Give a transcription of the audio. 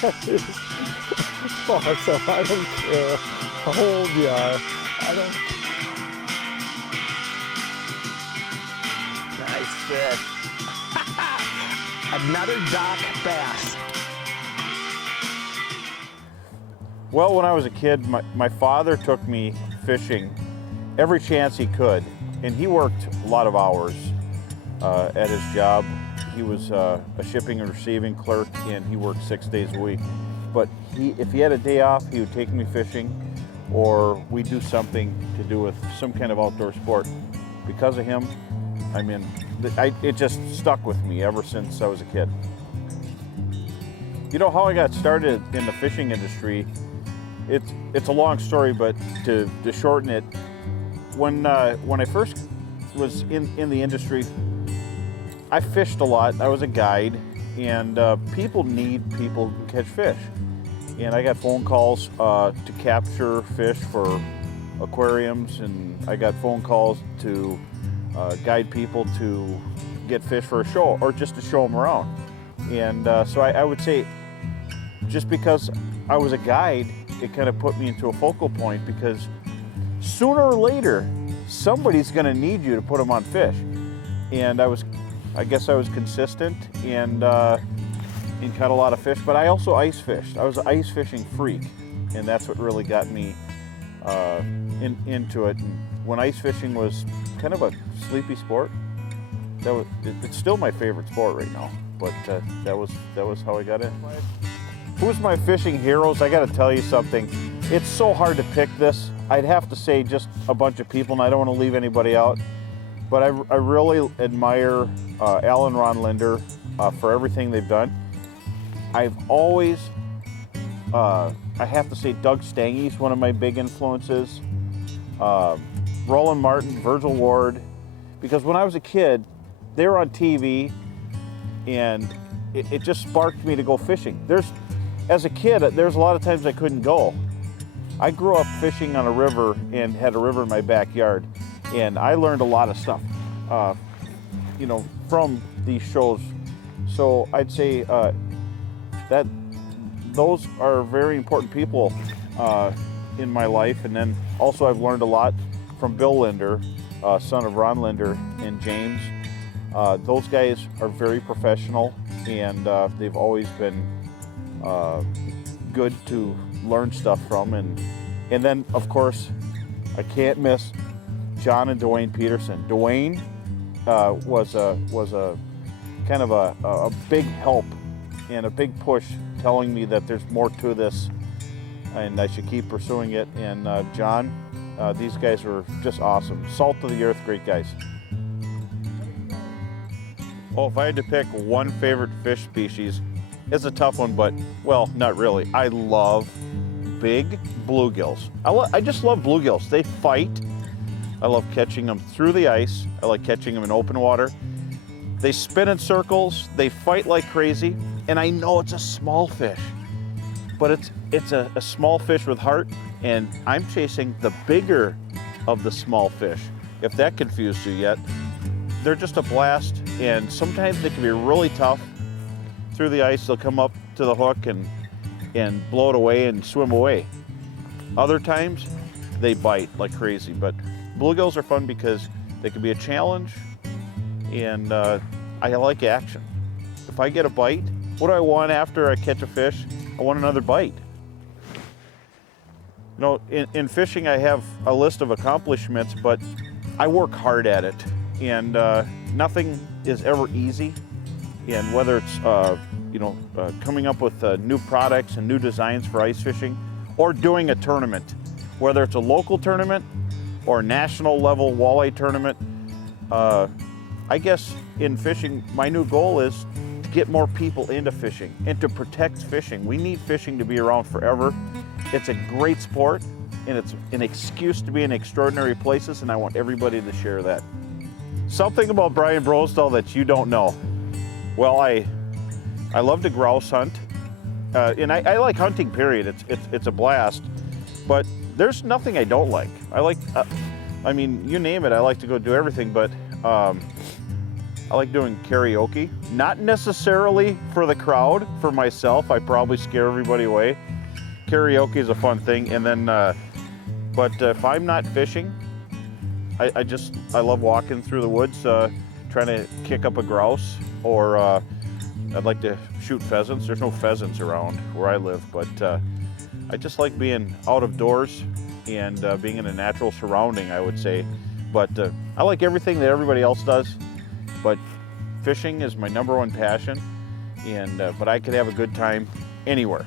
So I don't care how old you are. I don't. Nice fish. Another dock bass. Well, when I was a kid, my father took me fishing every chance he could, and he worked a lot of hours at his job. He was a shipping and receiving clerk, and he worked 6 days a week. But if he had a day off, he would take me fishing, or we'd do something to do with some kind of outdoor sport. Because of him, I mean, it just stuck with me ever since I was a kid. You know how I got started in the fishing industry? It's a long story, but to shorten it, when I first was in the industry, I fished a lot. I was a guide, and people need people who catch fish. And I got phone calls to capture fish for aquariums, and I got phone calls to guide people to get fish for a show, or just to show them around. And so I would say, just because I was a guide, it kind of put me into a focal point, because sooner or later, somebody's gonna need you to put them on fish. And I guess I was consistent and caught a lot of fish, but I also ice fished. I was an ice fishing freak, and that's what really got me into it. And when ice fishing was kind of a sleepy sport, it's still my favorite sport right now, but that was how I got in. Who's my fishing heroes? I gotta tell you something. It's so hard to pick this. I'd have to say just a bunch of people, and I don't want to leave anybody out, but I really admire Al and Ron Linder for everything they've done. I've always, I have to say, Doug Stange's one of my big influences. Roland Martin, Virgil Ward, because when I was a kid, they were on TV, and it just sparked me to go fishing. As a kid, there's a lot of times I couldn't go. I grew up fishing on a river and had a river in my backyard, and I learned a lot of stuff, from these shows. So I'd say that those are very important people in my life. And then also I've learned a lot from Bill Linder, son of Ron Linder and James. Those guys are very professional, and they've always been good to learn stuff from. And then of course I can't miss John and Dwayne Peterson. Dwayne was a kind of a big help and a big push, telling me that there's more to this and I should keep pursuing it. And John, these guys were just awesome. Salt of the earth, great guys. Oh, if I had to pick one favorite fish species, it's a tough one, but, well, not really. I love big bluegills. I just love bluegills. They fight. I love catching them through the ice. I like catching them in open water. They spin in circles. They fight like crazy. And I know it's a small fish, but it's a small fish with heart, and I'm chasing the bigger of the small fish. If that confused you yet, they're just a blast, and sometimes they can be really tough. Through the ice, they'll come up to the hook and blow it away and swim away. Other times, they bite like crazy, but bluegills are fun because they can be a challenge, and I like action. If I get a bite, what do I want after I catch a fish? I want another bite. You know, in fishing, I have a list of accomplishments, but I work hard at it, and nothing is ever easy. And whether it's coming up with new products and new designs for ice fishing, or doing a tournament, whether it's a local tournament or a national level walleye tournament, I guess in fishing, my new goal is to get more people into fishing and to protect fishing. We need fishing to be around forever. It's a great sport, and it's an excuse to be in extraordinary places, and I want everybody to share that. Something about Brian Brosdahl that you don't know. Well, I love to grouse hunt, and I like hunting, period. It's a blast, but there's nothing I don't like. I like, you name it, I like to go do everything, but I like doing karaoke. Not necessarily for the crowd, for myself. I probably scare everybody away. Karaoke is a fun thing. And then, but if I'm not fishing, I love walking through the woods, trying to kick up a grouse, or I'd like to shoot pheasants. There's no pheasants around where I live, but I just like being out of doors and being in a natural surrounding, I would say. But I like everything that everybody else does, but fishing is my #1 passion, and but I could have a good time anywhere.